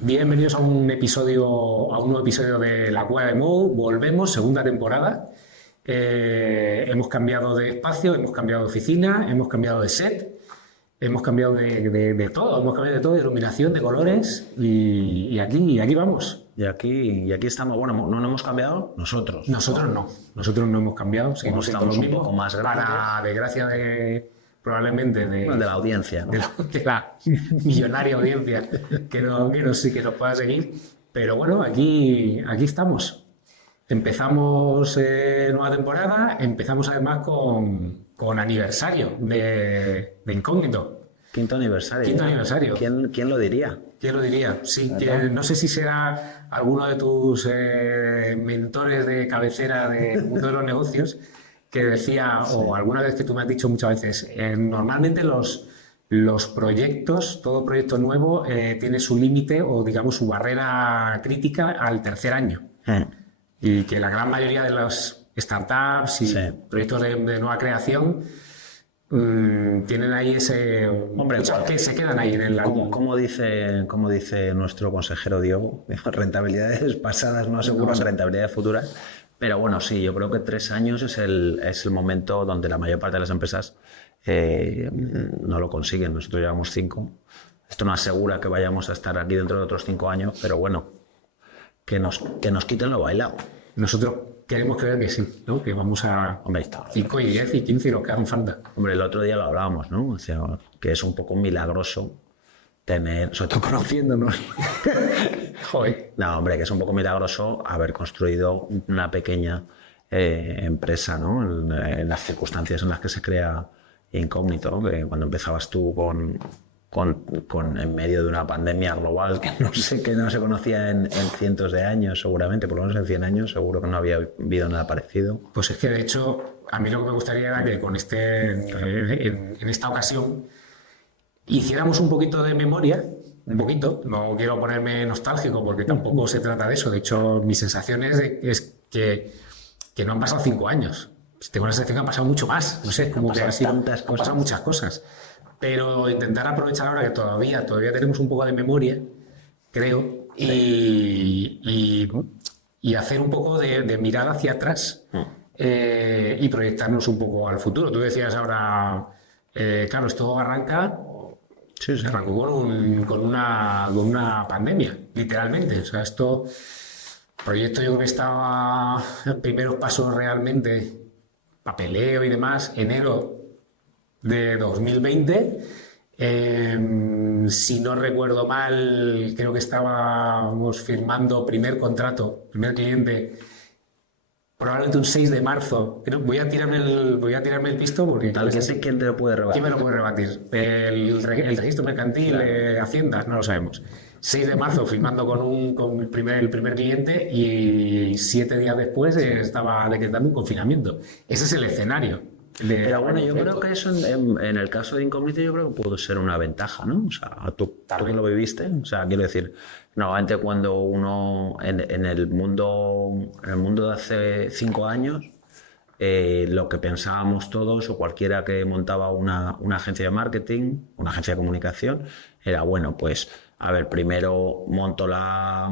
Bienvenidos a un nuevo episodio de La Cueva de Mou. Volvemos, segunda temporada. Hemos cambiado de espacio, hemos cambiado de oficina, hemos cambiado de set, hemos cambiado de todo, hemos cambiado de todo, de iluminación, de colores y aquí vamos. Y aquí estamos. Bueno, no nos hemos cambiado nosotros. Nosotros no hemos cambiado, seguimos estamos siendo un poco más grandes. Para desgracia probablemente de la audiencia, ¿no? de la millonaria audiencia que nos pueda seguir. Pero bueno, aquí estamos. Empezamos nueva temporada, empezamos además con aniversario de Incógnito. Quinto aniversario. Quinto aniversario. ¿Quién lo diría? ¿Quién lo diría? Sí, no sé si será alguno de tus mentores de cabecera del mundo de los negocios que decía, o alguna vez que tú me has dicho muchas veces, normalmente los proyectos, todo proyecto nuevo tiene su límite o digamos su barrera crítica al tercer año. Y que la gran mayoría de las startups y proyectos de nueva creación tienen ahí ese... Hombre, que se quedan ahí en el... Como dice nuestro consejero Diego, rentabilidades pasadas no aseguran rentabilidades futuras. Pero bueno, sí, yo creo que 3 años es el momento donde la mayor parte de las empresas no lo consiguen. Nosotros llevamos 5. Esto no asegura que vayamos a estar aquí dentro de otros 5 años, pero bueno, que nos quiten lo bailado. Nosotros queremos creer que sí, ¿no? Que vamos a 5 y 10 y 15 y lo que hagan falta. Hombre, el otro día lo hablábamos, ¿no? O sea, que es un poco milagroso tener, sobre todo conociéndonos. Joder. No, hombre, que es un poco milagroso haber construido una pequeña empresa, ¿no? En las circunstancias en las que se crea Incógnito, que cuando empezabas tú en medio de una pandemia global que no se conocía en cientos de años, seguramente, por lo menos en 100 años, seguro que no había habido nada parecido. Pues es que, de hecho, a mí lo que me gustaría era que con en esta ocasión hiciéramos un poquito de memoria, no quiero ponerme nostálgico porque tampoco se trata de eso. De hecho, mi sensación es que no han pasado 5 años. Tengo la sensación que han pasado mucho más. No sé, como que han pasado muchas cosas. Pero intentar aprovechar ahora que todavía tenemos un poco de memoria, creo, y hacer un poco de mirada hacia atrás y proyectarnos un poco al futuro. Tú decías ahora, claro, esto arranca... Sí. Se arrancó con una pandemia, literalmente. O sea, proyecto yo creo que estaba en primeros pasos realmente, papeleo y demás, enero de 2020. Si no recuerdo mal, creo que estábamos firmando primer contrato, primer cliente, probablemente un 6 de marzo. Voy a tirarme el pisto porque... Tal que sé quién te lo puede rebatir. ¿Quién me lo puede rebatir? ¿El registro mercantil, Hacienda? No lo sabemos. 6 de marzo firmando con el primer cliente y 7 días después estaba decretando un confinamiento. Ese es el escenario. Pero bueno, yo creo que eso en el caso de Incógnito yo creo que puede ser una ventaja, ¿no? O sea, tú que lo viviste, o sea, quiero decir, normalmente cuando uno en el mundo de hace 5 años, lo que pensábamos todos o cualquiera que montaba una agencia de marketing, una agencia de comunicación, era bueno, pues a ver, primero monto la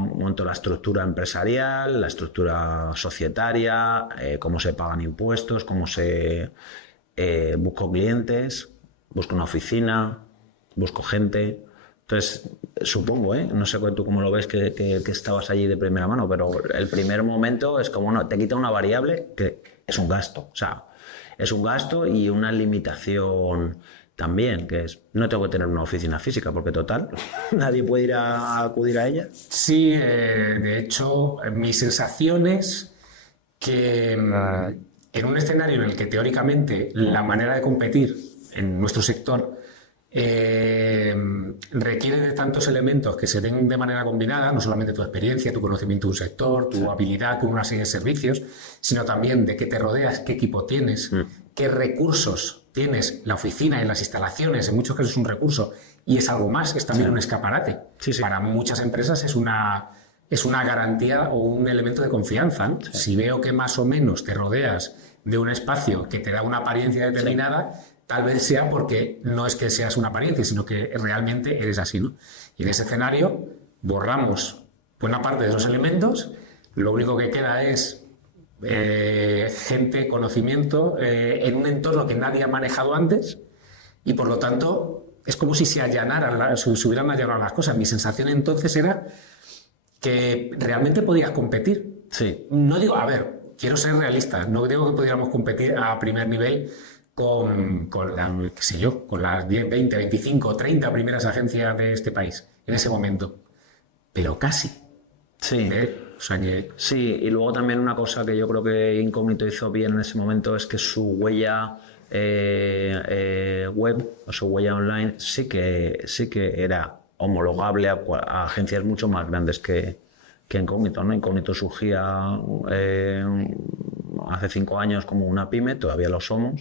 estructura empresarial, la estructura societaria, cómo se pagan impuestos, cómo busco clientes, busco una oficina, busco gente. Entonces, supongo, no sé tú cómo lo ves que estabas allí de primera mano, pero el primer momento es como te quita una variable que es un gasto. O sea, es un gasto y una limitación también, que es, no tengo que tener una oficina física porque total, nadie puede ir a acudir a ella. Sí, de hecho, mi sensación es que en un escenario en el que teóricamente la manera de competir en nuestro sector requiere de tantos elementos que se den de manera combinada, no solamente tu experiencia, tu conocimiento de un sector, tu habilidad con una serie de servicios, sino también de qué te rodeas, qué equipo tienes, qué recursos tienes la oficina y las instalaciones, en muchos casos es un recurso, y es algo más, es también un escaparate. Sí, sí. Para muchas empresas es una garantía o un elemento de confianza, ¿no? Sí. Si veo que más o menos te rodeas de un espacio que te da una apariencia determinada, tal vez sea porque no es que seas una apariencia, sino que realmente eres así, ¿no? Y en ese escenario borramos buena parte de esos elementos, lo único que queda es gente, conocimiento, en un entorno que nadie ha manejado antes, y por lo tanto es como si se hubieran allanado las cosas. Mi sensación entonces era que realmente podías competir. Sí. No digo, a ver, quiero ser realista, no digo que pudiéramos competir a primer nivel con las 10, 20, 25, 30 primeras agencias de este país en ese momento, pero casi. Sí. O sea que... Sí, y luego también una cosa que yo creo que Incógnito hizo bien en ese momento es que su huella web o su huella online sí que era homologable a agencias mucho más grandes que Incógnito, ¿no? Incógnito surgía hace 5 años como una pyme, todavía lo somos,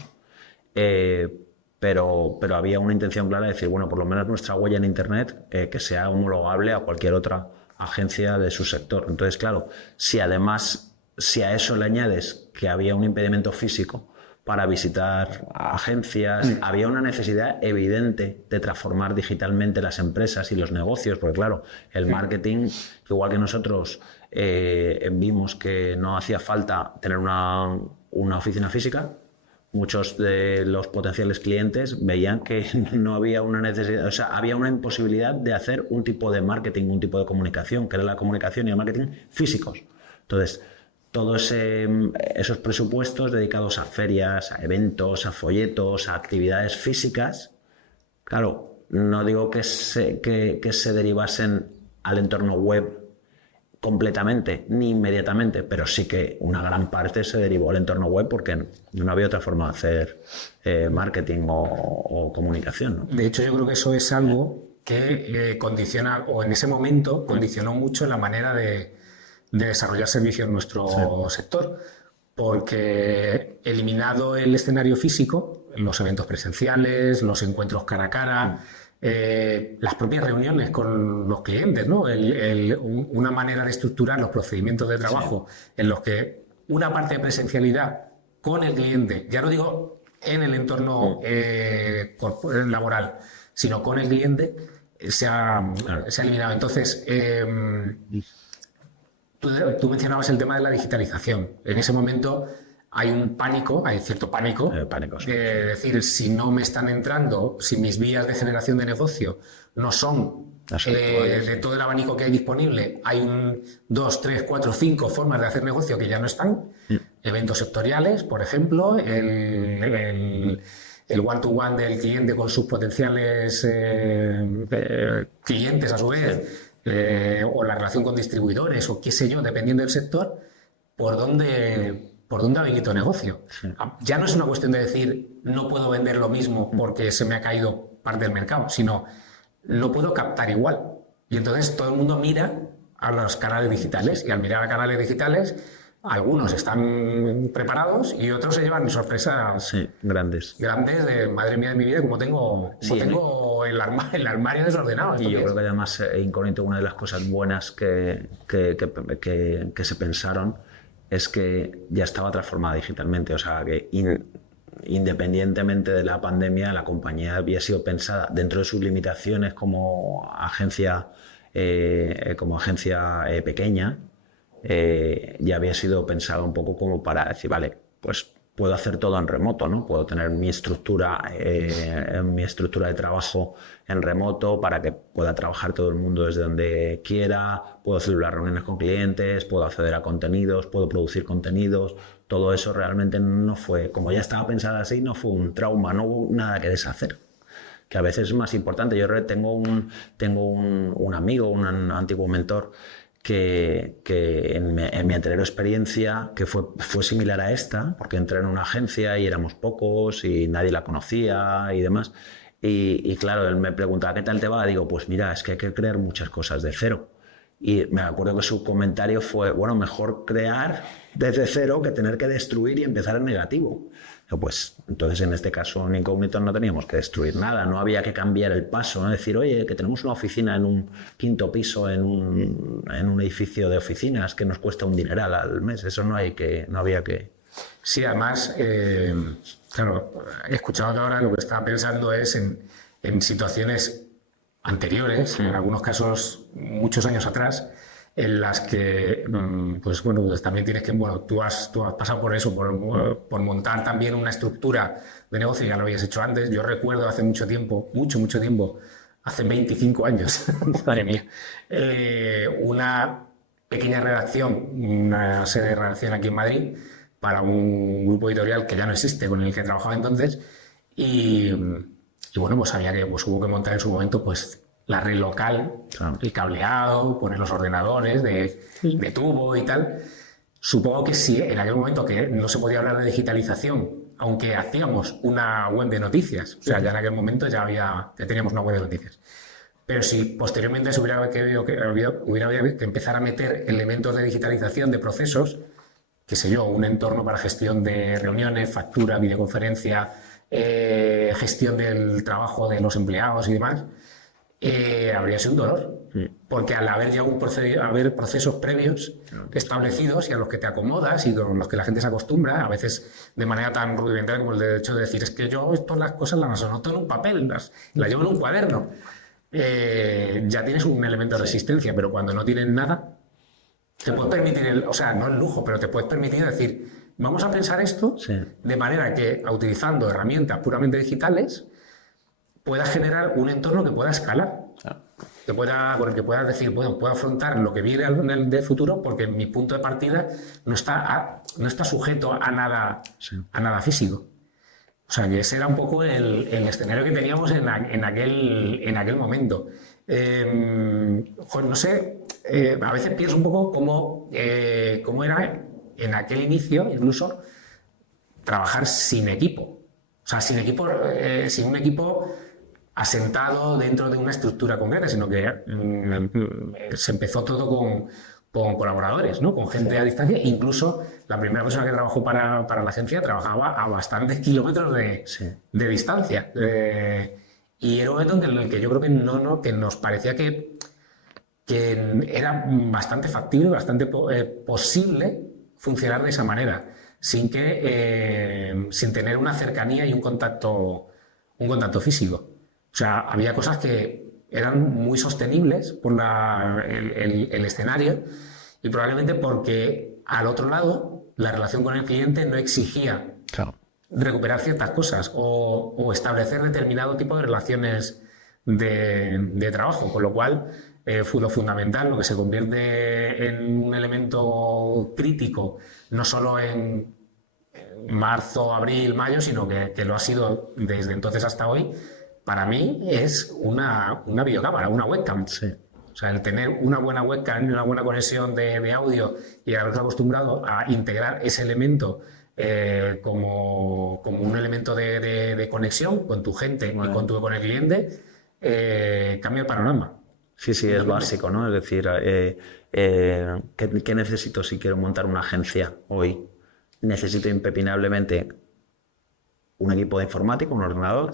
pero había una intención clara de decir, bueno, por lo menos nuestra huella en Internet que sea homologable a cualquier otra agencia de su sector. Entonces, claro, si a eso le añades que había un impedimento físico para visitar agencias, había una necesidad evidente de transformar digitalmente las empresas y los negocios, porque claro, el marketing, igual que nosotros vimos que no hacía falta tener una oficina física, muchos de los potenciales clientes veían que no había una necesidad, o sea, había una imposibilidad de hacer un tipo de marketing, un tipo de comunicación, que era la comunicación y el marketing físicos. Entonces, todos esos presupuestos dedicados a ferias, a eventos, a folletos, a actividades físicas, claro, no digo que se derivasen al entorno web completamente ni inmediatamente, pero sí que una gran parte se derivó al entorno web porque no había otra forma de hacer marketing o comunicación, ¿no? De hecho, yo creo que eso es algo que condiciona, o en ese momento condicionó mucho la manera de desarrollar servicios en nuestro sector, porque eliminado el escenario físico, los eventos presenciales, los encuentros cara a cara, las propias reuniones con los clientes, ¿no? Una manera de estructurar los procedimientos de trabajo en los que una parte de presencialidad con el cliente, ya no digo en el entorno laboral, sino con el cliente, se ha eliminado. Entonces, tú mencionabas el tema de la digitalización. En ese momento hay cierto pánico, sí. De decir, si no me están entrando, si mis vías de generación de negocio no son de todo el abanico que hay disponible, hay 2, 3, 4, 5 formas de hacer negocio que ya no están. Eventos sectoriales, por ejemplo, el one-to-one del cliente con sus potenciales clientes a su vez, o la relación con distribuidores, o qué sé yo, dependiendo del sector, por dónde habilito negocio. Ya no es una cuestión de decir no puedo vender lo mismo porque se me ha caído parte del mercado, sino lo puedo captar igual. Y entonces todo el mundo mira a los canales digitales, y al mirar a canales digitales, algunos están preparados y otros se llevan sorpresas grandes de madre mía de mi vida, como tengo el armario desordenado. Y yo creo que además Incógnito, una de las cosas buenas que se pensaron es que ya estaba transformada digitalmente, o sea que independientemente de la pandemia, la compañía había sido pensada dentro de sus limitaciones como agencia pequeña. Ya había sido pensado un poco como para decir, vale, pues puedo hacer todo en remoto, ¿no? Puedo tener mi estructura de trabajo en remoto para que pueda trabajar todo el mundo desde donde quiera, puedo celebrar reuniones con clientes, puedo acceder a contenidos, puedo producir contenidos. Todo eso realmente no fue, como ya estaba pensado así, no fue un trauma, no hubo nada que deshacer, que a veces es más importante. Yo tengo un amigo, un antiguo mentor, que en mi anterior experiencia, que fue similar a esta, porque entré en una agencia y éramos pocos y nadie la conocía y demás, y claro, él me preguntaba ¿qué tal te va? Digo, pues mira, es que hay que crear muchas cosas de cero. Y me acuerdo que su comentario fue, bueno, mejor crear desde cero que tener que destruir y empezar en negativo. Pues entonces en este caso en Incógnito no teníamos que destruir nada, no había que cambiar el paso, ¿no? Decir, oye, que tenemos una oficina en un 5.º piso en un edificio de oficinas que nos cuesta un dineral al mes, eso no había que... Sí, además, claro, he escuchado que ahora lo que estaba pensando es en situaciones anteriores, en algunos casos muchos años atrás, en las que, pues bueno, pues también tienes que, bueno, tú has pasado por eso, por montar también una estructura de negocio, ya lo habías hecho antes. Yo recuerdo hace mucho tiempo, mucho tiempo, hace 25 años, madre mía, una pequeña redacción, una sede de redacción aquí en Madrid, para un grupo editorial que ya no existe, con el que trabajaba entonces, y bueno, pues había que, pues hubo que montar en su momento, pues la red local, Claro. el cableado, poner los ordenadores de tubo y tal. Supongo que si en aquel momento que no se podía hablar de digitalización, aunque hacíamos una web de noticias, o sea, ya en aquel momento ya teníamos una web de noticias. Pero si posteriormente se hubiera habido que empezar a meter elementos de digitalización de procesos, qué sé yo, un entorno para gestión de reuniones, factura, videoconferencia, gestión del trabajo de los empleados y demás, habría sido un dolor. Porque al haber ya haber procesos previos establecidos y a los que te acomodas y con los que la gente se acostumbra, a veces de manera tan rudimentaria como el hecho de decir, es que yo todas las cosas las anoto en un papel, las llevo en un cuaderno. Ya tienes un elemento de resistencia, pero cuando no tienes nada, te puedes permitir, o sea, no el lujo, pero te puedes permitir decir, vamos a pensar esto de manera que, utilizando herramientas puramente digitales, pueda generar un entorno que pueda escalar. Que pueda decir, bueno, puedo afrontar lo que viene del futuro porque mi punto de partida no está sujeto a nada físico. O sea, que ese era un poco el escenario que teníamos en aquel momento. No sé, a veces pienso un poco cómo era en aquel inicio, incluso, trabajar sin equipo. O sea, sin un equipo asentado dentro de una estructura concreta, sino que se empezó todo con colaboradores, ¿no? Con gente a distancia. Incluso la primera persona que trabajó para la agencia trabajaba a bastantes kilómetros de distancia. Y era un momento en el que yo creo que nos parecía que era bastante factible, bastante posible funcionar de esa manera, sin tener una cercanía y un contacto físico. O sea, había cosas que eran muy sostenibles por el escenario y probablemente porque al otro lado la relación con el cliente no exigía recuperar ciertas cosas o establecer determinado tipo de relaciones de trabajo, con lo cual fue lo fundamental, lo que se convierte en un elemento crítico, no solo en marzo, abril, mayo, sino que lo ha sido desde entonces hasta hoy. Para mí es una videocámara, una webcam. O sea, el tener una buena webcam y una buena conexión de audio y habernos acostumbrado a integrar ese elemento como un elemento de conexión con tu gente y con el cliente, cambia el panorama. Sí, es básico, ¿no? Es decir, ¿qué necesito si quiero montar una agencia hoy? Necesito impepinablemente un equipo de informática, un ordenador,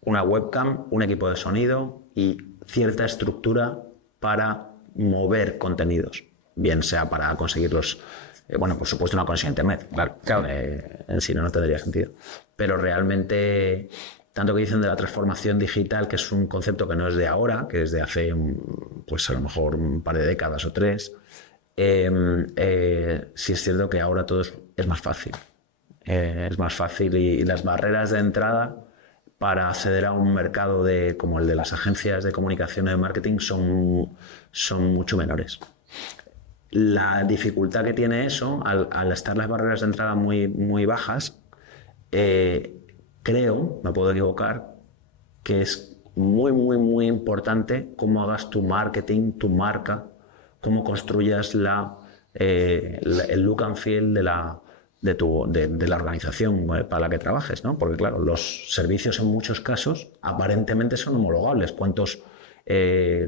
una webcam, un equipo de sonido y cierta estructura para mover contenidos, bien sea para conseguirlos, por supuesto una conexión a internet, claro. Si no tendría sentido, pero realmente tanto que dicen de la transformación digital, que es un concepto que no es de ahora, que es de hace pues a lo mejor un par de décadas o tres, sí es cierto que ahora todo es más fácil, y las barreras de entrada para acceder a un mercado como el de las agencias de comunicación y de marketing son mucho menores. La dificultad que tiene eso, al estar las barreras de entrada muy, muy bajas, creo, me puedo equivocar, que es muy, muy, muy importante cómo hagas tu marketing, tu marca, cómo construyas el look and feel de la organización para la que trabajes, ¿no? Porque claro, los servicios en muchos casos aparentemente son homologables. ¿Cuántos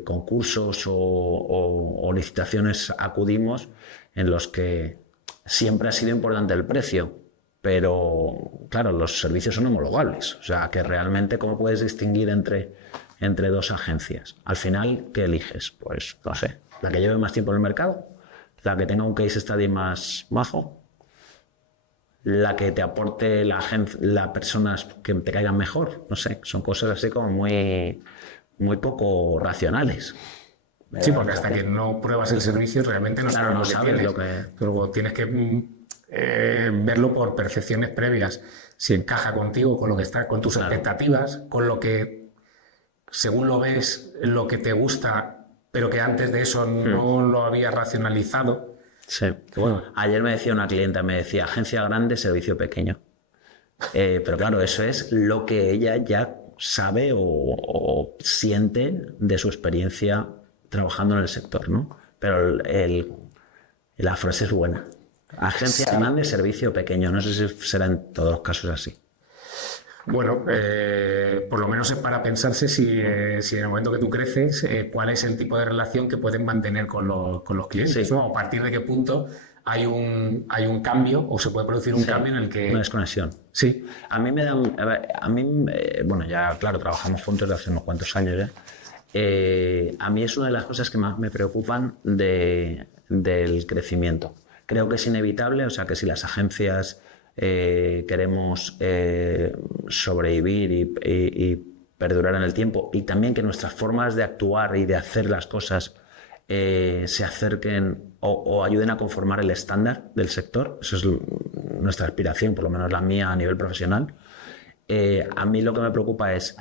concursos o licitaciones acudimos en los que siempre ha sido importante el precio, pero claro, los servicios son homologables. O sea, que realmente, ¿cómo puedes distinguir entre dos agencias? Al final, ¿qué eliges? Pues, no sé, la que lleve más tiempo en el mercado, la que tenga un case study más majo, la que te aporte las personas que te caigan mejor. No sé, son cosas así como muy, muy poco racionales. Sí, porque hasta que no pruebas el servicio realmente no sabes no lo que sabes tienes. lo que... Luego tienes que verlo por percepciones previas, si encaja contigo, con lo que está, con tus expectativas, con lo que, según lo ves, lo que te gusta, pero que antes de eso no lo habías racionalizado. Sí. Bueno, Ayer me decía una clienta, me decía, agencia grande, servicio pequeño. Pero claro, eso es lo que ella ya sabe o siente de su experiencia trabajando en el sector, ¿no? Pero la frase es buena. Agencia grande, servicio pequeño. No sé si será en todos los casos así. Bueno, por lo menos es para pensarse si en el momento que tú creces, cuál es el tipo de relación que pueden mantener con los clientes, Sí. ¿no? A partir de qué punto hay un cambio o se puede producir un cambio en el que... Una desconexión. Sí. A mí me dan... bueno, ya claro, trabajamos juntos desde hace unos cuantos años ya. A mí es una de las cosas que más me preocupan del crecimiento. Creo que es inevitable, o sea, que si las agencias queremos sobrevivir y perdurar en el tiempo, y también que nuestras formas de actuar y de hacer las cosas se acerquen o ayuden a conformar el estándar del sector, eso es nuestra aspiración, por lo menos la mía a nivel profesional. A mí lo que me preocupa es...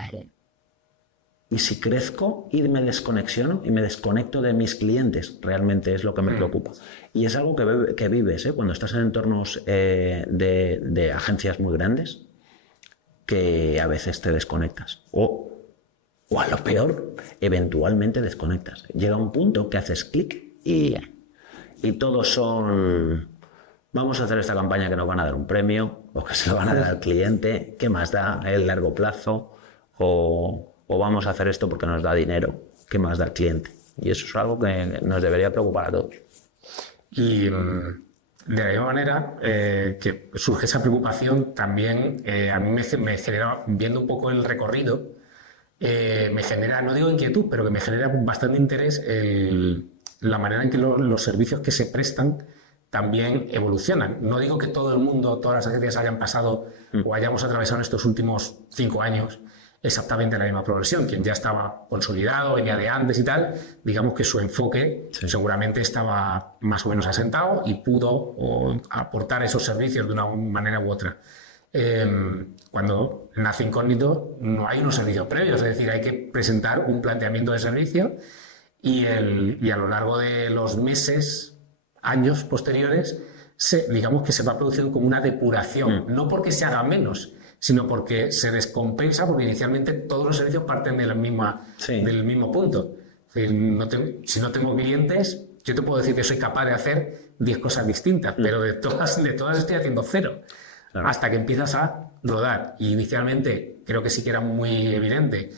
Y si crezco y me desconexiono y me desconecto de mis clientes, realmente es lo que me preocupa. Y es algo que vives cuando estás en entornos de agencias muy grandes, que a veces te desconectas. O a lo peor, eventualmente desconectas. Llega un punto que haces clic y todos son... Vamos a hacer esta campaña que nos van a dar un premio, o que se lo van a dar al cliente, ¿qué más da el largo plazo? O vamos a hacer esto porque nos da dinero, ¿qué más da el cliente? Y eso es algo que nos debería preocupar a todos. Y de la misma manera que surge esa preocupación, también a mí me genera, viendo un poco el recorrido, me genera, no digo inquietud, pero que me genera bastante interés la manera en que los servicios que se prestan también evolucionan. No digo que todo el mundo, todas las agencias hayan pasado o hayamos atravesado en estos últimos 5 años exactamente la misma progresión. Quien ya estaba consolidado, venía de antes y tal, digamos que su enfoque seguramente estaba más o menos asentado y pudo aportar esos servicios de una manera u otra. Cuando nace Incógnito no hay unos servicios previos, es decir, hay que presentar un planteamiento de servicio y a lo largo de los meses, años posteriores, digamos que se va produciendo como una depuración, no porque se haga menos, sino porque se descompensa, porque inicialmente todos los servicios parten del mismo punto. Es decir, si no tengo clientes, yo te puedo decir que soy capaz de hacer 10 cosas distintas, pero de todas estoy haciendo 0. Claro. Hasta que empiezas a rodar. Y inicialmente creo que sí que era muy evidente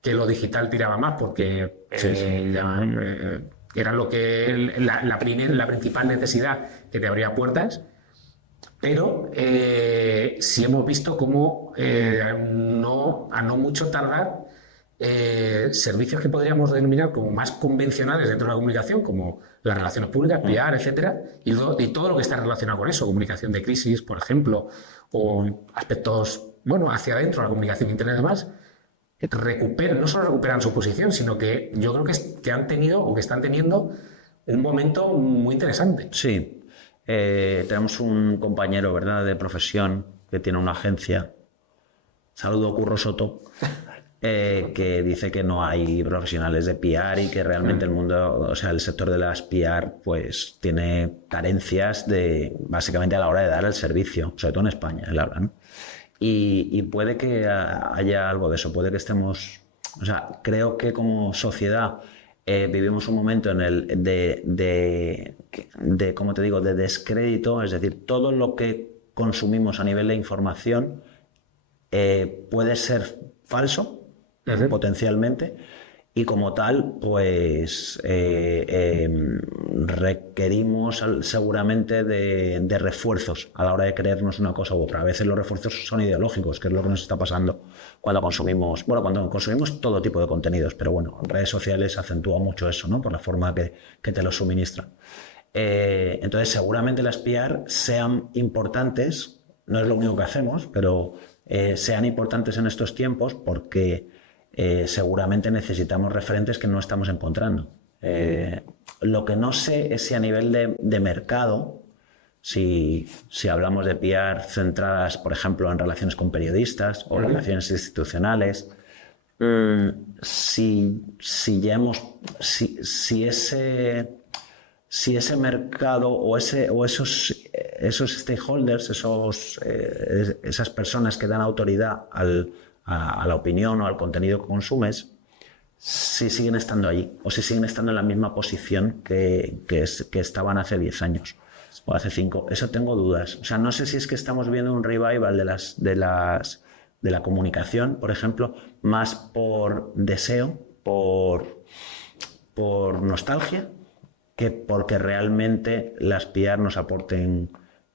que lo digital tiraba más, porque era lo que la principal necesidad que te abría puertas. Pero sí hemos visto cómo a no mucho tardar servicios que podríamos denominar como más convencionales dentro de la comunicación, como las relaciones públicas, PR, etcétera, y todo lo que está relacionado con eso, comunicación de crisis, por ejemplo, o aspectos, hacia adentro, la comunicación interna y demás, no solo recuperan su posición, sino que yo creo que han tenido o que están teniendo un momento muy interesante. Sí. Tenemos un compañero, ¿verdad?, de profesión que tiene una agencia, saludo Curro Soto, que dice que no hay profesionales de PR y que realmente el mundo, o sea, el sector de las PR, pues tiene carencias básicamente a la hora de dar el servicio, sobre todo en España, él habla, ¿no? Y puede que haya algo de eso, puede que estemos, o sea, creo que como sociedad vivimos un momento en el ¿cómo te digo?, de descrédito, es decir, todo lo que consumimos a nivel de información puede ser falso, potencialmente, Y como tal, pues requerimos seguramente de refuerzos a la hora de creernos una cosa u otra. A veces los refuerzos son ideológicos, que es lo que nos está pasando cuando consumimos todo tipo de contenidos, pero bueno, en redes sociales acentúa mucho eso, ¿no? Por la forma que te lo suministran. Entonces, seguramente las PR sean importantes, no es lo único que hacemos, pero sean importantes en estos tiempos porque seguramente necesitamos referentes que no estamos encontrando. Lo que no sé es si a nivel de mercado, si hablamos de PR centradas, por ejemplo, en relaciones con periodistas o relaciones institucionales, si ese mercado o esos stakeholders, esas personas que dan autoridad a la opinión o al contenido que consumes, si siguen estando allí o si siguen estando en la misma posición que estaban hace 10 años o hace 5. Eso tengo dudas. O sea, no sé si es que estamos viendo un revival de la comunicación, por ejemplo, más por deseo, por nostalgia, que porque realmente las PR nos aporten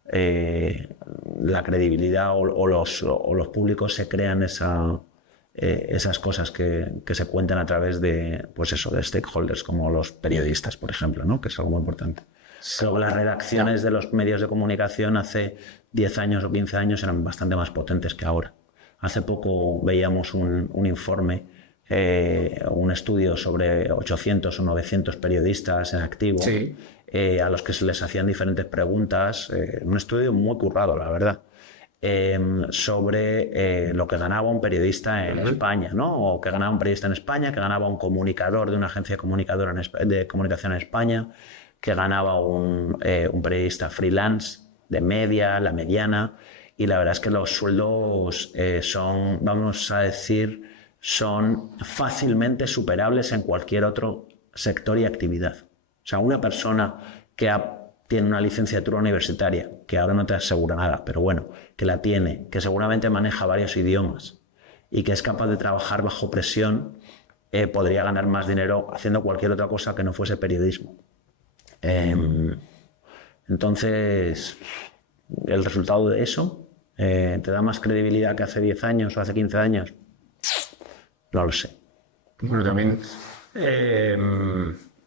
la credibilidad o los públicos se crean esas cosas que se cuentan a través de, pues eso, de stakeholders como los periodistas, por ejemplo, ¿no? Que es algo muy importante. Creo que las redacciones de los medios de comunicación hace 10 años o 15 años eran bastante más potentes que ahora. Hace poco veíamos un informe, un estudio sobre 800 o 900 periodistas en activo, sí, a los que se les hacían diferentes preguntas, un estudio muy currado, la verdad, sobre lo que ganaba un periodista en España, ¿no? O que ganaba un periodista en España, que ganaba un comunicador de una agencia comunicadora de comunicación en España, que ganaba un periodista freelance de media, la mediana, y la verdad es que los sueldos son, vamos a decir, son fácilmente superables en cualquier otro sector y actividad. O sea, una persona que tiene una licenciatura universitaria, que ahora no te asegura nada, pero bueno, que la tiene, que seguramente maneja varios idiomas y que es capaz de trabajar bajo presión, podría ganar más dinero haciendo cualquier otra cosa que no fuese periodismo. Entonces, el resultado de eso, ¿te da más credibilidad que hace 10 años o hace 15 años? No lo sé. Bueno, también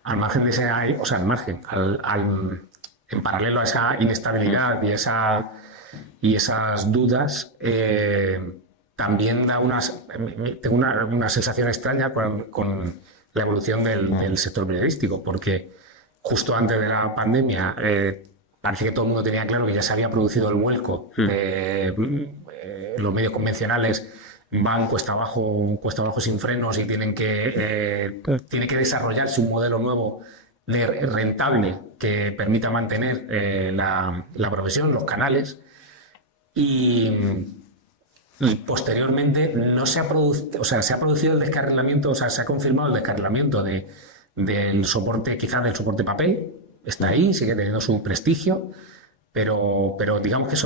al margen de ese, o sea, en paralelo a esa inestabilidad y esas dudas, también tengo una sensación extraña con la evolución del sector periodístico, porque justo antes de la pandemia parece que todo el mundo tenía claro que ya se había producido el vuelco. Los medios convencionales van cuesta abajo sin frenos y tienen que desarrollarse un modelo nuevo rentable que permita mantener la profesión, los canales, y posteriormente se ha producido el descarrilamiento, o sea, se ha confirmado el descarrilamiento del soporte, quizás del soporte papel. Está ahí, sigue teniendo su prestigio, pero digamos que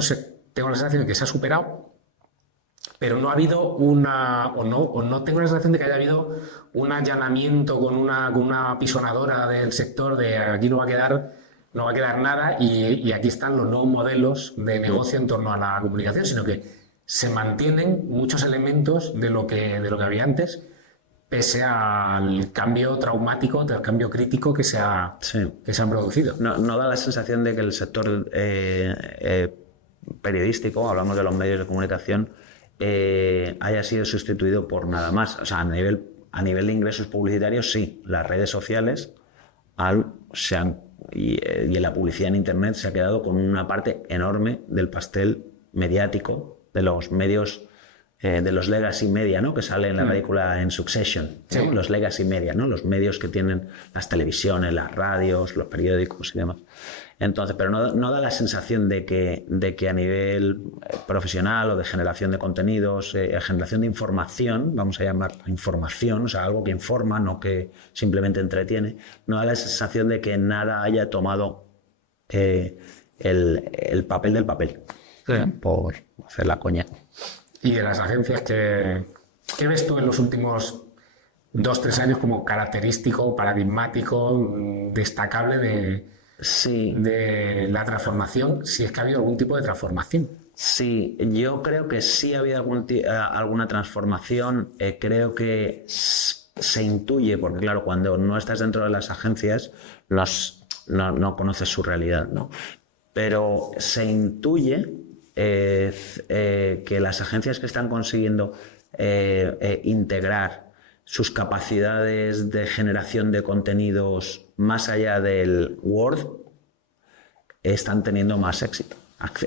tengo la sensación de que se ha superado. Pero no ha habido no tengo la sensación de que haya habido un allanamiento con una pisonadora del sector de aquí no va a quedar nada y aquí están los nuevos modelos de negocio en torno a la comunicación, sino que se mantienen muchos elementos de lo que había antes, pese al cambio traumático, del cambio crítico que se han producido. No da la sensación de que el sector periodístico, hablamos de los medios de comunicación, haya sido sustituido por nada más. O sea, a nivel de ingresos publicitarios, sí. Las redes sociales y la publicidad en Internet se ha quedado con una parte enorme del pastel mediático de los medios, de los legacy media, ¿no? Que sale en la película en Succession, ¿no? Sí. Los legacy media, ¿no? Los medios que tienen las televisiones, las radios, los periódicos y demás. Entonces, pero no da la sensación de que a nivel profesional o de generación de contenidos, generación de información, vamos a llamar información, o sea, algo que informa, no que simplemente entretiene, no da la sensación de que nada haya tomado el papel del papel, sí, por hacer la coña. Y de las agencias, ¿qué ves tú en los últimos 2-3 años como característico, paradigmático, destacable Sí, de la transformación, si es que ha habido algún tipo de transformación. sí, yo creo que sí ha habido alguna transformación. Creo que se intuye, porque claro, cuando no estás dentro de las agencias, no conoces su realidad, ¿no? Pero se intuye que las agencias que están consiguiendo integrar sus capacidades de generación de contenidos más allá del Word están teniendo más éxito.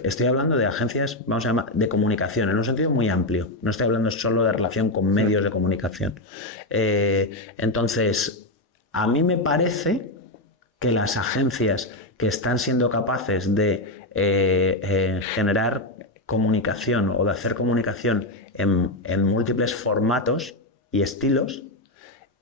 Estoy hablando de agencias, vamos a llamar, de comunicación, en un sentido muy amplio. No estoy hablando solo de relación con medios de comunicación. Entonces, a mí me parece que las agencias que están siendo capaces de generar comunicación o de hacer comunicación en múltiples formatos y estilos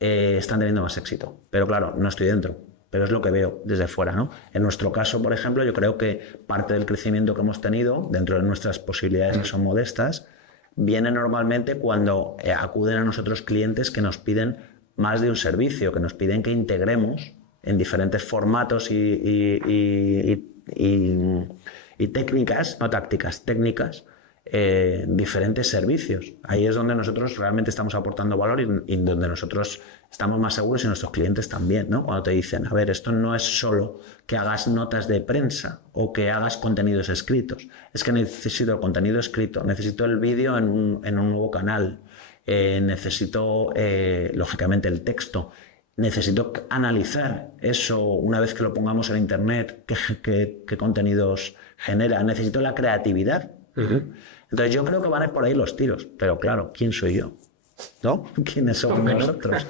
están teniendo más éxito. Pero claro, no estoy dentro, pero es lo que veo desde fuera, ¿no? En nuestro caso, por ejemplo, yo creo que parte del crecimiento que hemos tenido, dentro de nuestras posibilidades que son modestas, viene normalmente cuando acuden a nosotros clientes que nos piden más de un servicio, que nos piden que integremos en diferentes formatos y técnicas, no tácticas, técnicas, diferentes servicios. Ahí es donde nosotros realmente estamos aportando valor y donde nosotros estamos más seguros y nuestros clientes también, ¿no? Cuando te dicen, a ver, esto no es solo que hagas notas de prensa o que hagas contenidos escritos, es que necesito el contenido escrito, necesito el vídeo en un nuevo canal, necesito, lógicamente, el texto. Necesito analizar eso una vez que lo pongamos en internet, qué contenidos genera. Necesito la creatividad. Entonces yo creo que van a ir por ahí los tiros. Pero claro, ¿quién soy yo? ¿No? ¿Quiénes somos nosotros?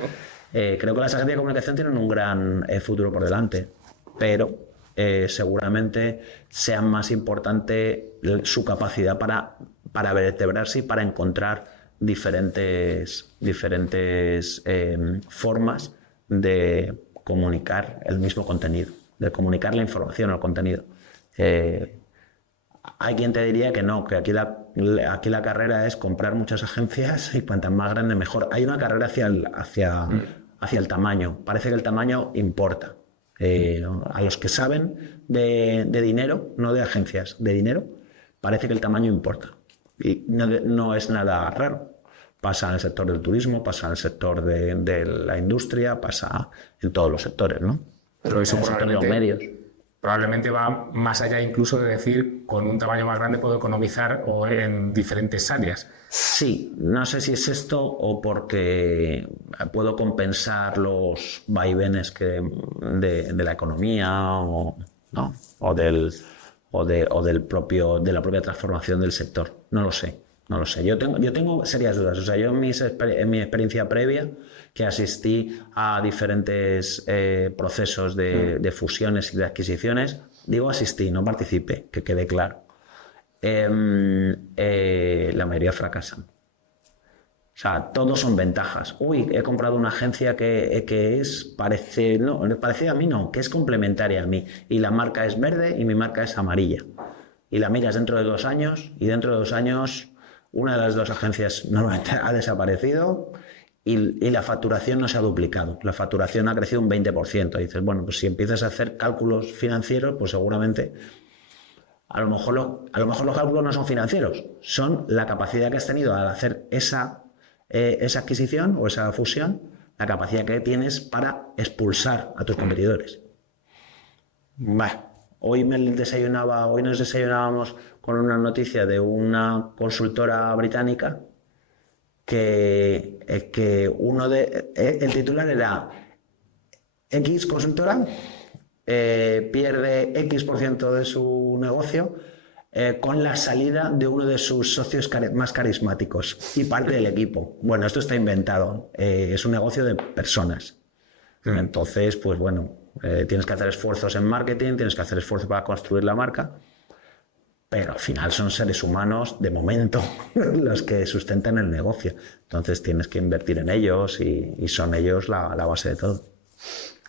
Creo que las agencias de comunicación tienen un gran futuro por delante, pero seguramente sea más importante su capacidad para vertebrarse y para encontrar diferentes formas de comunicar el mismo contenido, de comunicar la información o el contenido. Hay quien te diría que no, que aquí la carrera es comprar muchas agencias y cuantas más grande mejor. Hay una carrera hacia el tamaño. Parece que el tamaño importa. A los que saben de dinero, no de agencias, de dinero, parece que el tamaño importa. Y no es nada raro. Pasa en el sector del turismo, pasa en el sector de la industria, pasa en todos los sectores, ¿no? Pero eso en el sector de los medios. Probablemente va más allá incluso de decir, con un tamaño más grande puedo economizar o en diferentes áreas. Sí, no sé si es esto o porque puedo compensar los vaivenes de la economía ¿no? de la propia transformación del sector. No lo sé. Yo tengo serias dudas. O sea, yo en mi experiencia previa, que asistí a diferentes procesos de fusiones y de adquisiciones, digo asistí, no participé, que quede claro. La mayoría fracasan. O sea, todos son ventajas. Uy, he comprado una agencia que es parecida a mí, no, que es complementaria a mí. Y la marca es verde y mi marca es amarilla. Y la miras dentro de 2 años y dentro de 2 años una de las dos agencias normalmente ha desaparecido y la facturación no se ha duplicado. La facturación ha crecido un 20%. Y dices, bueno, pues si empiezas a hacer cálculos financieros, pues seguramente a lo mejor los cálculos no son financieros, son la capacidad que has tenido al hacer esa adquisición o esa fusión, la capacidad que tienes para expulsar a tus competidores. Hoy nos desayunábamos con una noticia de una consultora británica que el titular era X consultora pierde X% de su negocio con la salida de uno de sus socios más carismáticos y parte del equipo. Bueno, esto está inventado, es un negocio de personas. Entonces, pues bueno, tienes que hacer esfuerzos en marketing, tienes que hacer esfuerzos para construir la marca, pero al final son seres humanos, de momento, los que sustentan el negocio. Entonces tienes que invertir en ellos y son ellos la base de todo.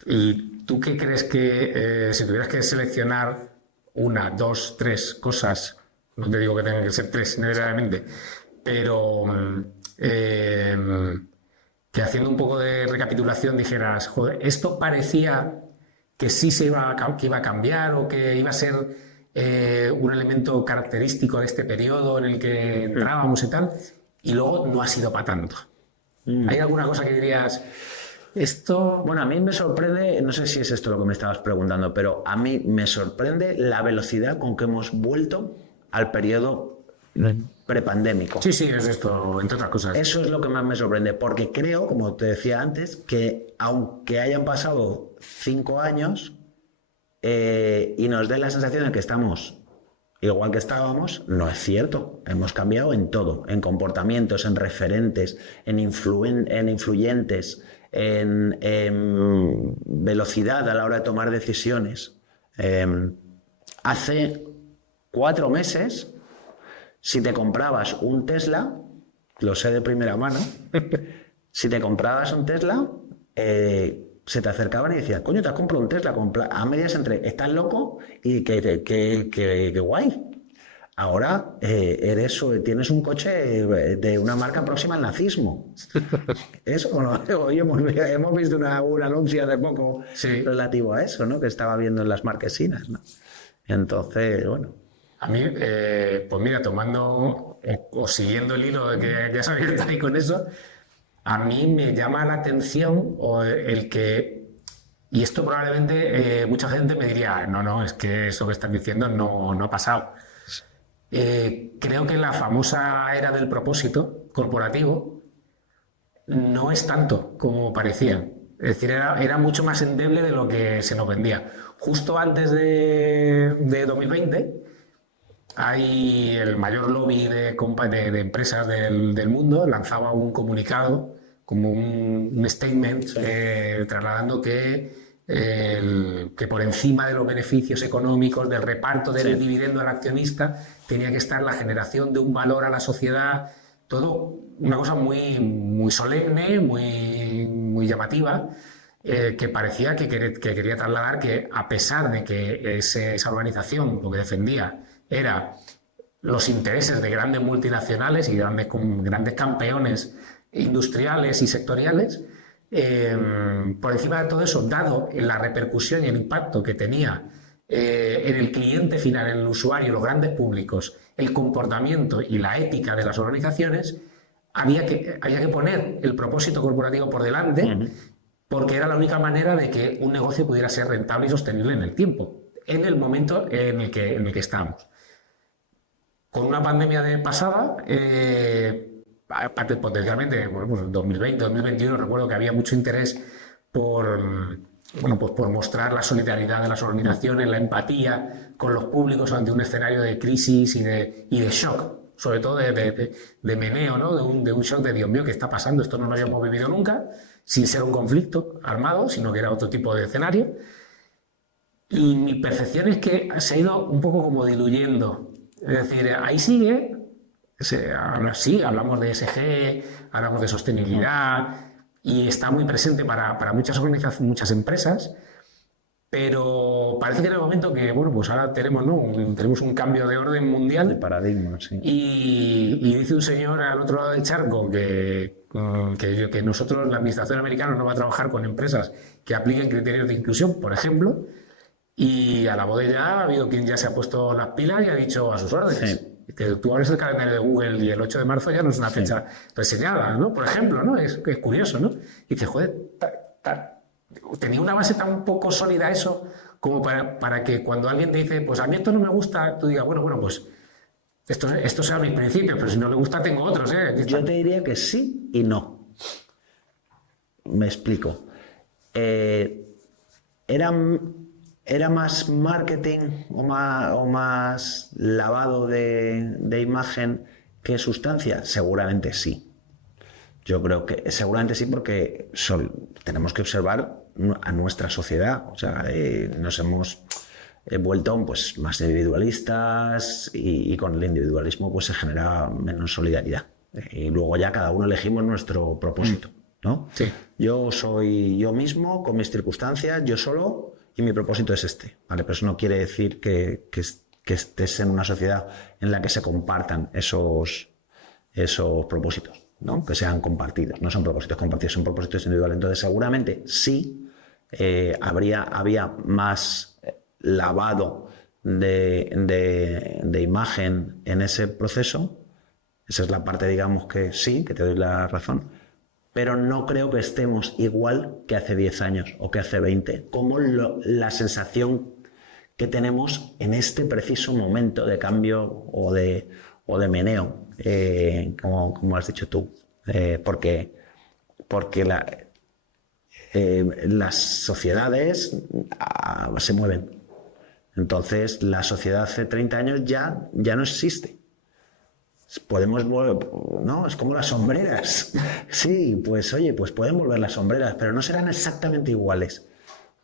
¿Y tú qué crees que, si tuvieras que seleccionar 1, 2, 3 cosas, no te digo que tengan que ser 3 necesariamente, pero que haciendo un poco de recapitulación dijeras, joder, esto parecía que sí que iba a cambiar o que iba a ser un elemento característico de este periodo en el que entrábamos y tal, y luego no ha sido para tanto. ¿Hay alguna cosa que dirías, esto? Bueno, a mí me sorprende, no sé si es esto lo que me estabas preguntando, pero a mí me sorprende la velocidad con que hemos vuelto al periodo prepandémico. Sí, es esto, entre otras cosas. Eso es lo que más me sorprende, porque creo, como te decía antes, que aunque hayan pasado 5 años y nos dé la sensación de que estamos igual que estábamos, no es cierto. Hemos cambiado en todo, en comportamientos, en referentes, en influyentes, en velocidad a la hora de tomar decisiones. Hace 4 meses, si te comprabas un Tesla, lo sé de primera mano, si te comprabas un Tesla, se te acercaban y decían, coño, te has comprado un Tesla, a medias entre, estás loco y que guay. Ahora tienes un coche de una marca próxima al nazismo. Eso, ¿no? Hoy hemos visto un anuncio hace poco relativo a eso, ¿no? Que estaba viendo en las marquesinas, ¿no? Entonces, bueno. A mí, pues mira, tomando o siguiendo el hilo de que ya sabéis que estáis con eso, a mí me llama la atención el que, y esto probablemente mucha gente me diría, no, es que eso que estás diciendo no ha pasado. Creo que la famosa era del propósito corporativo no es tanto como parecía. Es decir, era mucho más endeble de lo que se nos vendía. Justo antes de 2020, hay el mayor lobby de empresas del mundo, lanzaba un comunicado, como un statement, trasladando que por encima de los beneficios económicos, del reparto del dividendo al accionista, tenía que estar la generación de un valor a la sociedad, todo una cosa muy, muy solemne, muy llamativa, que parecía que quería trasladar que, a pesar de que esa organización lo que defendía era los intereses de grandes multinacionales y grandes campeones industriales y sectoriales, por encima de todo eso, dado la repercusión y el impacto que tenía en el cliente final, en el usuario, los grandes públicos, el comportamiento y la ética de las organizaciones, había que poner el propósito corporativo por delante, porque era la única manera de que un negocio pudiera ser rentable y sostenible en el tiempo, en el momento en el que estamos. Con una pandemia pasada, potencialmente, pues en 2020, 2021, recuerdo que había mucho interés por mostrar la solidaridad de las organizaciones, la empatía con los públicos ante un escenario de crisis y de shock, sobre todo de meneo, ¿no? de un shock de Dios mío, ¿qué está pasando? Esto no lo habíamos vivido nunca, sin ser un conflicto armado, sino que era otro tipo de escenario. Y mi percepción es que se ha ido un poco como diluyendo. Es decir, ahí sigue, ahora sí, hablamos de ESG, hablamos de sostenibilidad y está muy presente para muchas organizaciones, muchas empresas, pero parece que en el momento que, bueno, pues ahora tenemos un cambio de orden mundial. De paradigma, sí. Y dice un señor al otro lado del charco que nosotros, la administración americana, no va a trabajar con empresas que apliquen criterios de inclusión, por ejemplo. Y a la voz de ya ha habido quien ya se ha puesto las pilas y ha dicho a sus órdenes. Sí. Que tú abres el calendario de Google y el 8 de marzo ya no es una fecha reseñada, ¿no? Por ejemplo, ¿no? Es curioso, ¿no? Y dices, joder, tenía una base tan poco sólida eso como para que cuando alguien te dice, pues a mí esto no me gusta, tú digas, bueno, pues estos son mis principios, pero si no le gusta tengo otros, ¿eh? Yo te diría que sí y no. Me explico. ¿Era más marketing o más lavado de imagen que sustancia? Seguramente sí. Yo creo que seguramente sí, porque tenemos que observar a nuestra sociedad. O sea, nos hemos vuelto pues, más individualistas y con el individualismo pues, se genera menos solidaridad. Y luego ya cada uno elegimos nuestro propósito, ¿no? Sí. Yo soy yo mismo, con mis circunstancias, yo solo, y mi propósito es este, ¿vale? Pero eso no quiere decir que estés en una sociedad en la que se compartan esos propósitos, ¿no? Que sean compartidos. No son propósitos compartidos, son propósitos individuales. Entonces, seguramente sí había más lavado de imagen en ese proceso. Esa es la parte, digamos, que sí, que te doy la razón. Pero no creo que estemos igual que hace 10 años o que hace 20, como la sensación que tenemos en este preciso momento de cambio o de meneo, como has dicho tú. Porque las sociedades se mueven. Entonces, la sociedad hace 30 años ya no existe. Podemos volver, ¿no? Es como las sombreras. Sí, pues oye, pues pueden volver las sombreras, pero no serán exactamente iguales.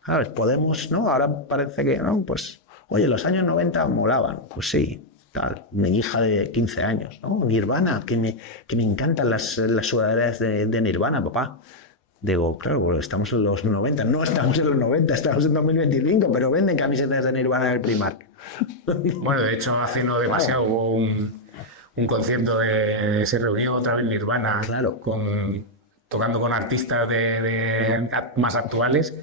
¿Sabes? Podemos, ¿no? Ahora parece que, ¿no? Pues, oye, los años 90 molaban. Pues sí, tal. Mi hija de 15 años, ¿no? Nirvana, que me encantan las sudaderas de Nirvana, papá. Digo, claro, pues estamos en los 90. No estamos en los 90, estamos en 2025, pero venden camisetas de Nirvana en el Primark. Bueno, de hecho, hace no demasiado hubo un concierto se reunió otra vez Nirvana, claro, tocando con artistas más actuales.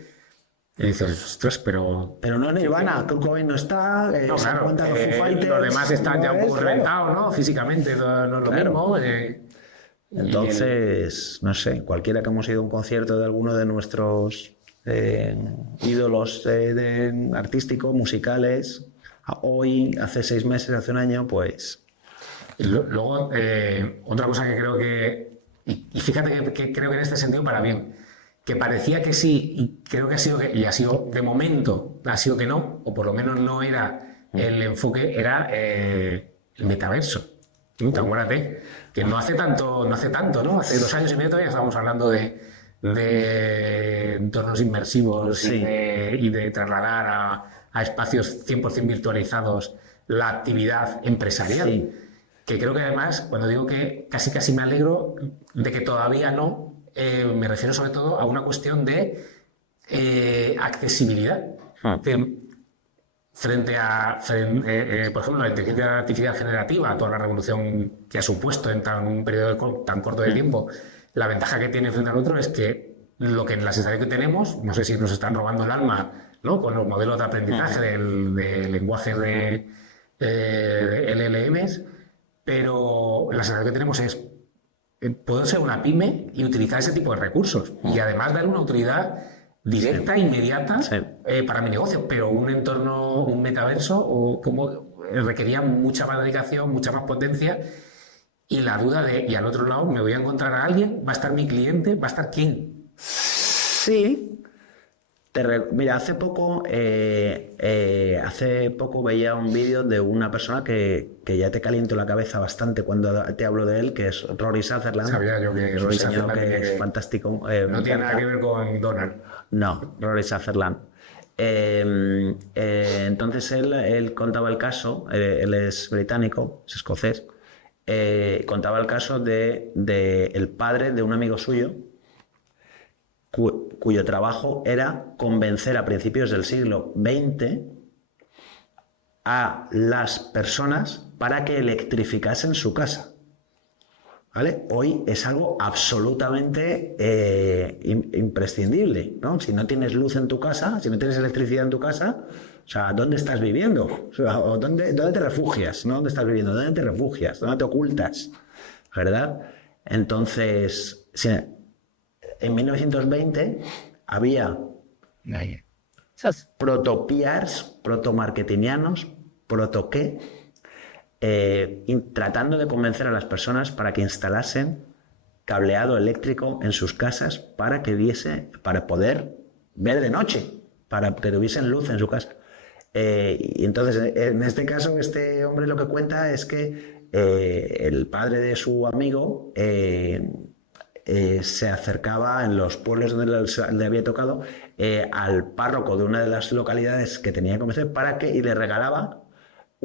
Y dices, ostras, pero no es Nirvana, Kurt Cobain no está, no, claro, los Foo Fighters, los demás están ya un poco claro, reventados, ¿no? Físicamente no es lo mismo. Entonces, no sé, cualquiera que hemos ido a un concierto de alguno de nuestros ídolos artísticos, musicales, hoy, hace 6 meses, hace un año, pues... Y luego, otra cosa que creo que... Y fíjate que creo que en este sentido para bien, que parecía que sí, y creo que ha sido y ha sido, de momento, ha sido que no, o por lo menos no era el enfoque, era el metaverso. Acuérdate, que no hace tanto, ¿no? Hace 2 años y medio todavía estábamos hablando de entornos inmersivos, sí, y de trasladar a espacios 100% virtualizados la actividad empresarial. Sí. Que creo que además, cuando digo que casi me alegro de que todavía no, me refiero sobre todo a una cuestión de accesibilidad. Frente a, por ejemplo, la inteligencia artificial generativa, toda la revolución que ha supuesto en un periodo tan corto de tiempo, la ventaja que tiene frente al otro es que la sensación que tenemos, no sé si nos están robando el alma, ¿no? Con los modelos de aprendizaje de lenguajes de LLMs, pero la sensación que tenemos es puedo ser una pyme y utilizar ese tipo de recursos y además dar una utilidad directa, inmediata, sí, para mi negocio, pero un entorno, un metaverso, o como requería mucha más dedicación, mucha más potencia, y la duda de, y al otro lado me voy a encontrar a alguien, va a estar mi cliente, va a estar quién. Sí. Mira, hace poco veía un vídeo de una persona que ya te caliento la cabeza bastante cuando te hablo de él, que es Rory Sutherland. Sabía yo que Rory Sutherland, que es fantástico. No tiene nada que ver con Donald. No, Rory Sutherland. Entonces él contaba el caso, él es británico, es escocés, contaba el caso de el padre de un amigo suyo, cuyo trabajo era convencer a principios del siglo XX a las personas para que electrificasen su casa. ¿Vale? Hoy es algo absolutamente imprescindible, ¿no? Si no tienes luz en tu casa, si no tienes electricidad en tu casa, o sea, ¿dónde estás viviendo? O sea, ¿dónde te refugias? ¿No? ¿Dónde estás viviendo? ¿Dónde te refugias? ¿Dónde te ocultas? ¿Verdad? Entonces, en 1920 había proto-PRs, proto-marketingianos, proto-qué, tratando de convencer a las personas para que instalasen cableado eléctrico en sus casas para poder ver de noche, para que tuviesen luz en su casa. Y entonces, en este caso, este hombre lo que cuenta es que el padre de su amigo se acercaba en los pueblos donde le había tocado al párroco de una de las localidades que tenía que convencer y le regalaba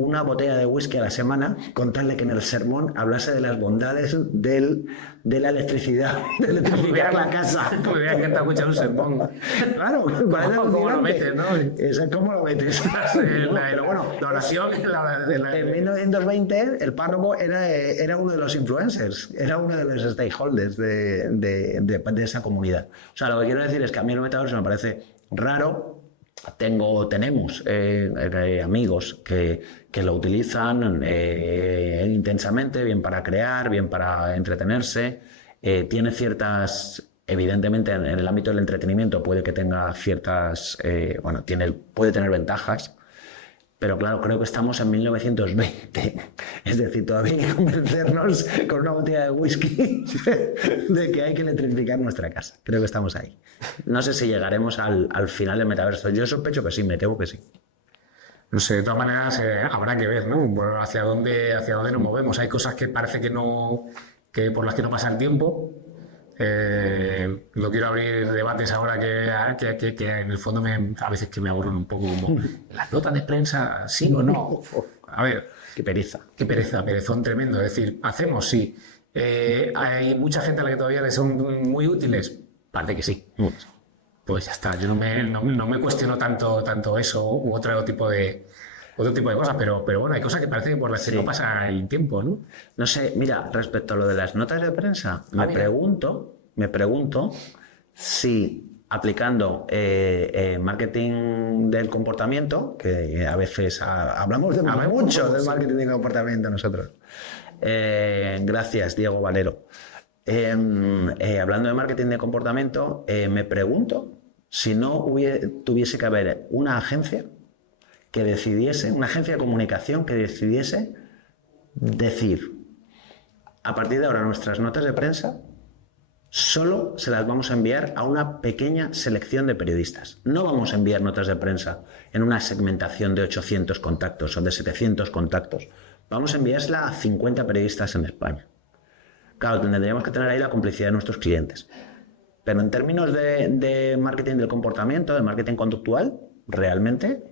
una botella de whisky a la semana, contarle que en el sermón hablase de las bondades de la electricidad, de electrificar la casa. Me hubiera encantado escuchar un sermón. Claro, ¿Cómo lo metes, no? ¿Cómo lo metes? Bueno, la oración... En 1920 el párroco era uno de los influencers, era uno de los stakeholders de esa comunidad. O sea, lo que quiero decir es que a mí el Metaverso me parece raro. Tenemos amigos que lo utilizan intensamente, bien para crear, bien para entretenerse. Tiene ciertas, evidentemente en el ámbito del entretenimiento puede que tenga ciertas, puede tener ventajas. Pero claro, creo que estamos en 1920. Es decir, todavía hay que convencernos con una botella de whisky de que hay que electrificar nuestra casa. Creo que estamos ahí. No sé si llegaremos al final del metaverso. Yo sospecho que sí, me temo que sí. No sé, de todas maneras habrá que ver, ¿no? Bueno, hacia dónde nos movemos. Hay cosas que parece que por las que no pasa el tiempo. No quiero abrir debates ahora que en el fondo a veces que me aburren un poco, como las notas de prensa, sí o no. A ver, qué pereza. Qué pereza, perezón tremendo. Es decir, hacemos, sí. Hay mucha gente a la que todavía le son muy útiles. Parece que sí. Pues ya está. Yo no me cuestiono tanto eso u otro tipo de cosas, pero bueno, hay cosas que parece que por las que no pasa el tiempo, ¿no? No sé, mira, respecto a lo de las notas de prensa, me pregunto si aplicando marketing del comportamiento, que a veces hablamos mucho del marketing del comportamiento nosotros. Gracias, Diego Valero. Hablando de marketing de comportamiento, me pregunto si no tuviese que haber una agencia que decidiese, una agencia de comunicación que decidiese decir, a partir de ahora nuestras notas de prensa solo se las vamos a enviar a una pequeña selección de periodistas. No vamos a enviar notas de prensa en una segmentación de 800 contactos o de 700 contactos. Vamos a enviársela a 50 periodistas en España. Claro, tendríamos que tener ahí la complicidad de nuestros clientes. Pero en términos de marketing del comportamiento, de marketing conductual, realmente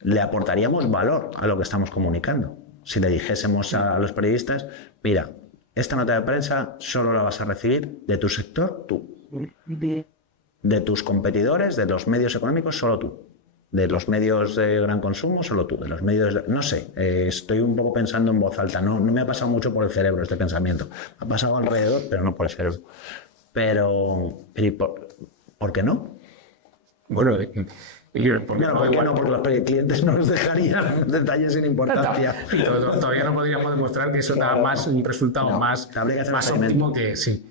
le aportaríamos valor a lo que estamos comunicando. Si le dijésemos a los periodistas, mira, esta nota de prensa solo la vas a recibir de tu sector, tú. De tus competidores, de los medios económicos, solo tú. De los medios de gran consumo, solo tú. De los medios no sé, estoy un poco pensando en voz alta. No me ha pasado mucho por el cerebro este pensamiento. Me ha pasado alrededor, pero no por el cerebro. Pero ¿por qué no? Bueno... porque los clientes no nos dejarían detalles sin importancia. Y todavía no podríamos demostrar que eso da un resultado más óptimo que sí.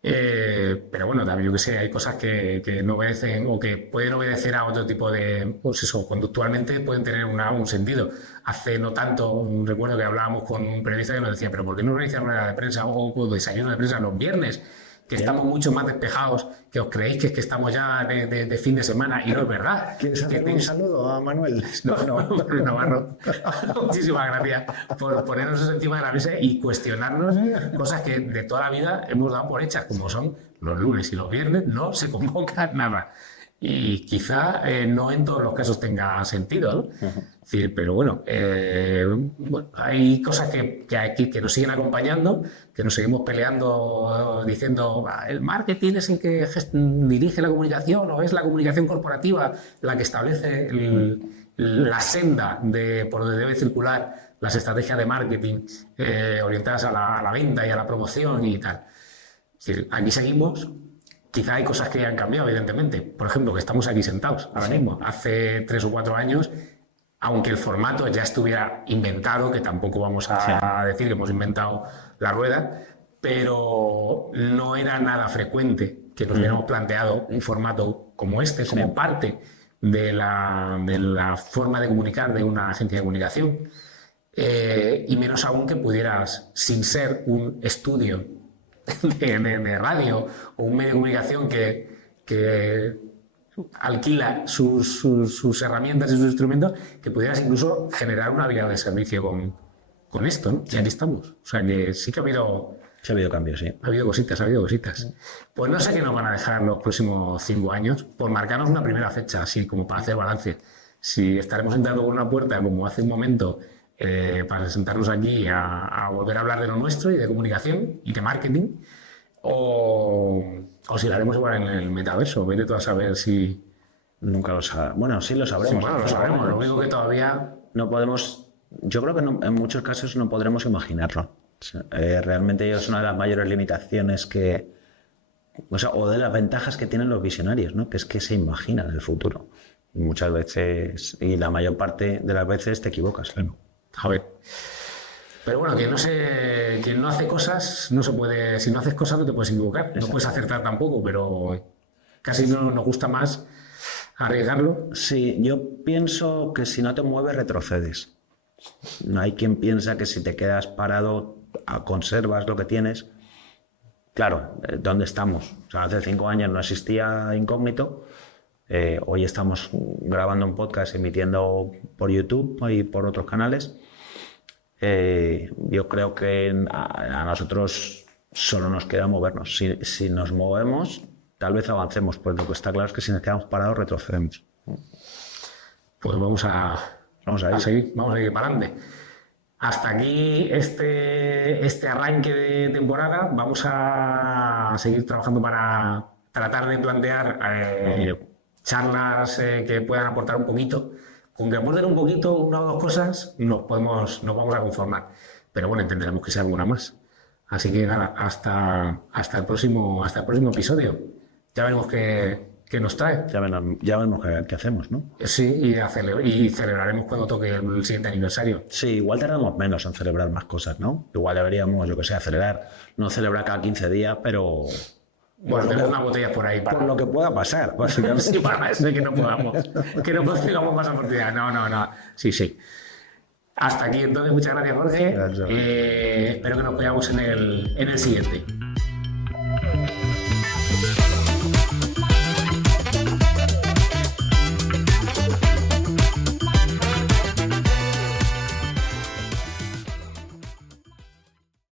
Pero bueno, también yo que sé, hay cosas que no obedecen o que pueden obedecer a otro tipo de... Pues eso, conductualmente pueden tener un sentido. Hace no tanto, recuerdo que hablábamos con un periodista que nos decía, pero ¿por qué no organizan una rueda de prensa o desayuno de prensa los viernes? Que estamos mucho más despejados, que os creéis que estamos ya de fin de semana, y no es verdad. ¿Quieres hacer un saludo a Manuel? No. Muchísimas gracias por ponernos eso encima de la mesa y cuestionarnos cosas que de toda la vida hemos dado por hechas, como son los lunes y los viernes, no se convoca nada. Y quizá no en todos los casos tenga sentido, ¿no? Es decir, pero bueno, hay cosas que nos siguen acompañando, que nos seguimos peleando diciendo el marketing es el que dirige la comunicación o es la comunicación corporativa la que establece la senda por donde debe circular las estrategias de marketing orientadas a la venta y a la promoción y tal. Es decir, aquí seguimos. Quizá hay cosas que han cambiado, evidentemente. Por ejemplo, que estamos aquí sentados ahora mismo. Hace 3 o 4 años, aunque el formato ya estuviera inventado, que tampoco vamos a decir que hemos inventado la rueda, pero no era nada frecuente que nos hubiéramos planteado un formato como este, como parte de la forma de comunicar de una agencia de comunicación. Y menos aún que pudieras, sin ser un estudio de radio o un medio de comunicación que alquila sus herramientas y sus instrumentos, que pudieras incluso generar una vía de servicio con esto, ¿no? Y aquí estamos. O sea que sí que ha habido cambios, sí. Ha habido cositas. Pues no sé qué nos van a dejar los próximos 5 años, por marcarnos una primera fecha, así como para hacer balance. si estaremos entrando por una puerta, como hace un momento, para sentarnos aquí a volver a hablar de lo nuestro y de comunicación y de marketing, o si lo haremos igual en el metaverso. Vete tú a saber si... Nunca lo sabremos. Bueno, sí lo sabremos. Sí, bueno, lo sabremos. Lo único que todavía... No podemos... Yo creo que en muchos casos no podremos imaginarlo. O sea, realmente es una de las mayores limitaciones que... O de las ventajas que tienen los visionarios, ¿no? Que es que se imaginan el futuro. Y muchas veces, y la mayor parte de las veces te equivocas. Claro. A ver. Pero bueno, quien no hace cosas, no se puede... Si no haces cosas no te puedes equivocar. Exacto. No puedes acertar tampoco, pero casi no nos gusta más arriesgarlo. Sí, yo pienso que si no te mueves, retrocedes. No hay quien piensa que si te quedas parado, conservas lo que tienes. Claro, ¿dónde estamos? O sea, hace 5 años no existía Incógnito. Hoy estamos grabando un podcast, emitiendo por YouTube y por otros canales. Yo creo que a nosotros solo nos queda movernos. Si nos movemos, tal vez avancemos, pues lo que está claro es que si nos quedamos parados, retrocedemos. Pues vamos a seguir para adelante. Hasta aquí este arranque de temporada. Vamos a seguir trabajando para tratar de plantear charlas que puedan aportar un poquito. Con que aporten un poquito, una o dos cosas, nos vamos a conformar. Pero bueno, entenderemos que sea alguna más. Así que nada, hasta el próximo episodio. Ya veremos qué nos trae. Ya veremos qué hacemos, ¿no? Sí, y celebraremos cuando toque el siguiente aniversario. Sí, igual tardamos menos en celebrar más cosas, ¿no? Igual deberíamos, no celebrar cada 15 días, pero... Bueno, tenemos unas botellas por ahí. Por lo que pueda pasar, básicamente. Sí, para eso que no tengamos más oportunidad. No. Sí. Hasta aquí entonces, muchas gracias, Jorge. Espero que nos veamos en el siguiente.